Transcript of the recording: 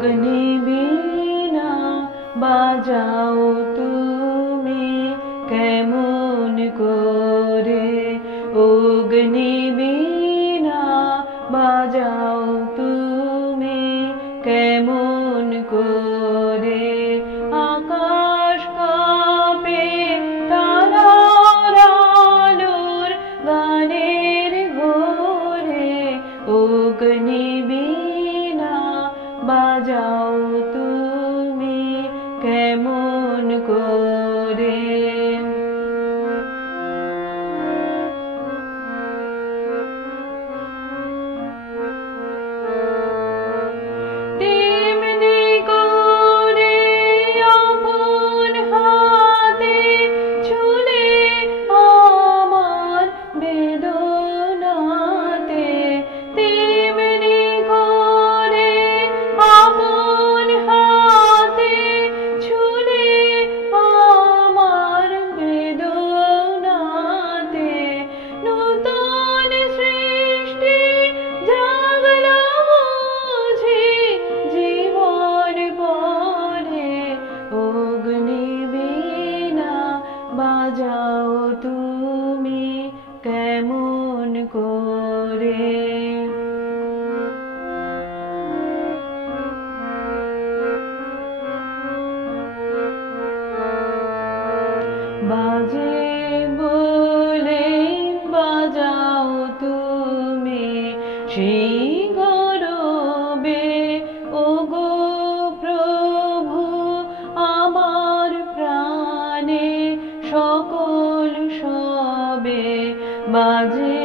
অগ্নিবীণা বাজাও তুমি কেমন করে, অগ্নিবীণা বাজাও তুমি কেমন করে। আকাশ কাঁপে তারার আলোর গানের ঘোরে, অগ্নিবীণা বাজাও তুমি কেমন করে। তেমনি করে আপন হাতে ছুলে আমার বেদনাতে, তেমনি করে আপন হাতে ছুলে আমার বেদনাতে। নূতন সৃষ্টি জাগলো বুঝি জীবন পরে, অগ্নিবীণা বাজাও তুমি কেমন করে। বাজে বলে বাজাও তুমি সেই গৌরবে, ওগো প্রভু আমার প্রাণে সকল সবে। বাজে